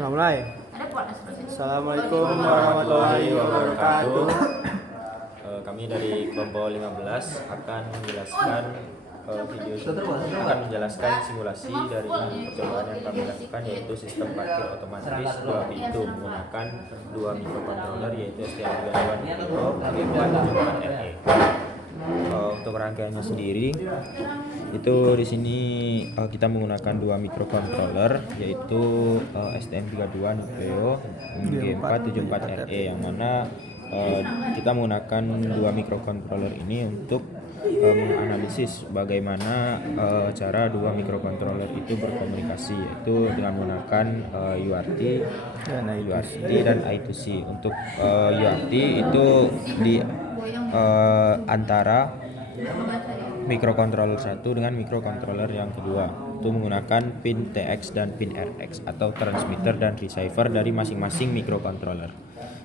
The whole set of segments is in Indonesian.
Mulai. Assalamualaikum warahmatullahi wabarakatuh. Kami dari kelompok 15 akan menjelaskan simulasi dari percobaan yang kami lakukan, yaitu sistem parkir otomatis 2 pintu menggunakan 2 mikrokontroler, yaitu STM32 Nintendo G474RE. Untuk rangkaiannya sendiri itu di sini kita menggunakan 2 mikrokontroler, yaitu STM32 Nintendo G474RE, yang mana kita menggunakan 2 mikrokontroler ini untuk menganalisis bagaimana cara 2 mikrokontroler itu berkomunikasi, yaitu dengan menggunakan UART dan I2C. Untuk UART itu di antara mikrokontroler 1 dengan mikrokontroler yang kedua, itu menggunakan pin TX dan pin RX atau transmitter dan receiver dari masing-masing mikrokontroler.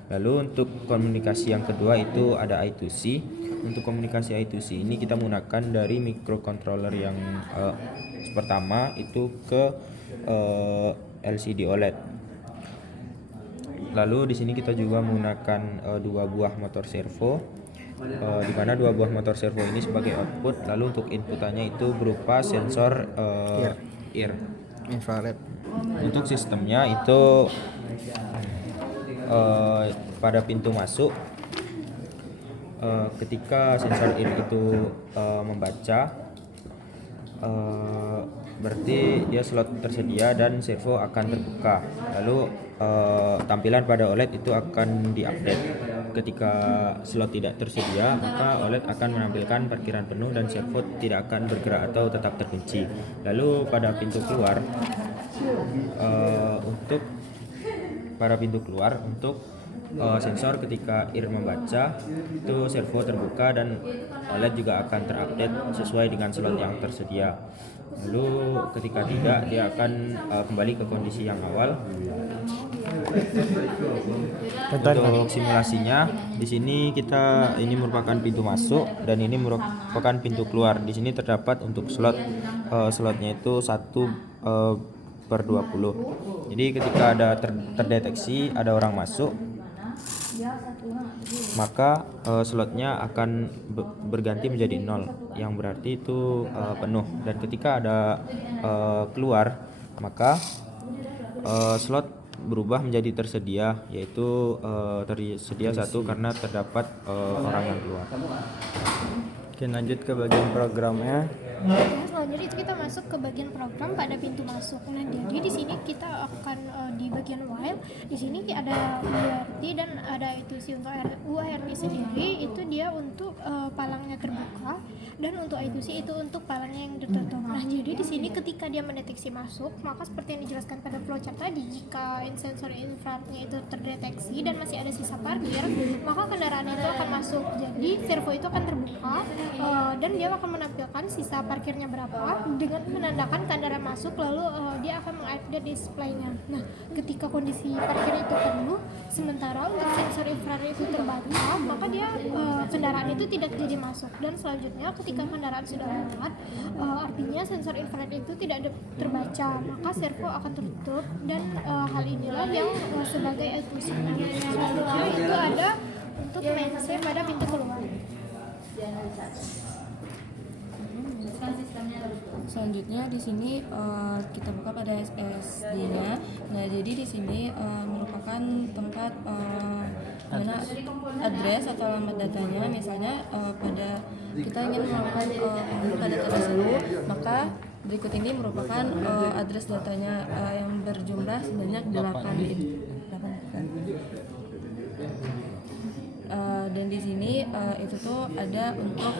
Lalu untuk komunikasi yang kedua itu ada I2C. Untuk komunikasi I2C ini kita menggunakan dari mikrokontroler yang pertama itu ke LCD OLED. Lalu di sini kita juga menggunakan 2 buah motor servo, di mana 2 buah motor servo ini sebagai output. Lalu untuk inputannya itu berupa sensor ear Infrared. Untuk sistemnya itu pada pintu masuk, ketika sensor ear itu membaca, berarti dia slot tersedia dan servo akan terbuka. Lalu tampilan pada OLED itu akan diupdate. Ketika slot tidak tersedia, maka OLED akan menampilkan parkiran penuh dan servo tidak akan bergerak atau tetap terkunci. Lalu pada pintu keluar, untuk sensor ketika ear membaca itu servo terbuka dan OLED juga akan terupdate sesuai dengan slot yang tersedia. Lalu ketika tidak, dia akan kembali ke kondisi yang awal. Untuk simulasinya di sini ini merupakan pintu masuk dan ini merupakan pintu keluar. Di sini terdapat untuk slotnya itu 1/20. Jadi ketika ada terdeteksi ada orang masuk, maka slotnya akan berganti menjadi 0, yang berarti itu penuh. Dan ketika ada keluar, maka slot berubah menjadi tersedia, yaitu tersedia 1 karena terdapat orang yang keluar. Oke, lanjut ke bagian programnya. Selanjutnya itu kita masuk ke bagian program pada pintu masuk. Nah, jadi di sini kita akan di bagian while. Di sini ada UART dan ada I2C. Untuk UART sendiri itu dia untuk palangnya terbuka, dan untuk I2C itu untuk palangnya yang tertutup. Nah, jadi di sini ketika dia mendeteksi masuk, maka seperti yang dijelaskan pada flowchart tadi, jika sensor infrarednya itu terdeteksi dan masih ada sisa parkir, maka kendaraan itu akan masuk. Jadi servo itu akan terbuka dan dia akan menampilkan sisa parkirnya berapa dengan menandakan kendaraan masuk, lalu dia akan mengupdate displaynya. Nah, ketika kondisi parkir itu penuh, sementara untuk sensor infrared itu terbaca, maka dia kendaraan itu tidak jadi masuk. Dan selanjutnya ketika kendaraan sudah lewat, artinya sensor infrared itu tidak terbaca, maka servo akan tertutup, dan hal inilah yang sebagai I2C. Selanjutnya itu ada untuk mense pada pintu keluar. Selanjutnya di sini kita buka pada SSD-nya. Nah, jadi di sini merupakan tempat mana address atau alamat datanya. Misalnya pada kita ingin melakukan membuka data tersebut, maka berikut ini merupakan address datanya yang berjumlah sebanyak 8 bit. Dan di sini itu tuh ada untuk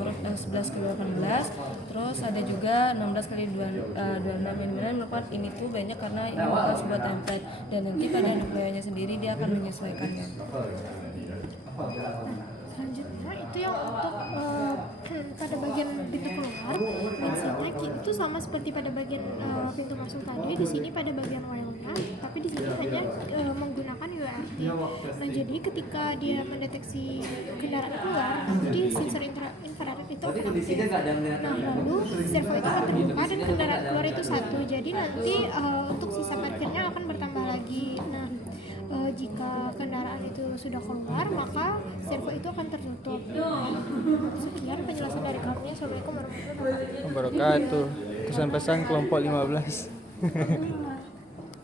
huruf 11 ke 18, terus ada juga 16 kali 26, dan merupakan ini tuh banyak karena ini merupakan sebuah template, dan nanti pada deploy-nya sendiri dia akan menyesuaikannya. Selanjutnya itu yang untuk pada bagian pintu keluar, mensetnya itu sama seperti pada bagian pintu masuk tadi. Di sini pada bagian while-nya, tapi di sini hanya menggunakan UART. Nah, jadi ketika dia mendeteksi kendaraan keluar, jadi sensor infrared itu akan aktif. Nah, lalu servo itu akan terbuka dan kendaraan keluar itu 1. Jadi nanti untuk sisa parkirnya akan bertambah itu sudah keluar, maka server itu akan tertutup. Sekian penjelasan dari kami. Assalamualaikum warahmatullahi wabarakatuh. Wabarakatuh. Pesan-pesan kelompok 15.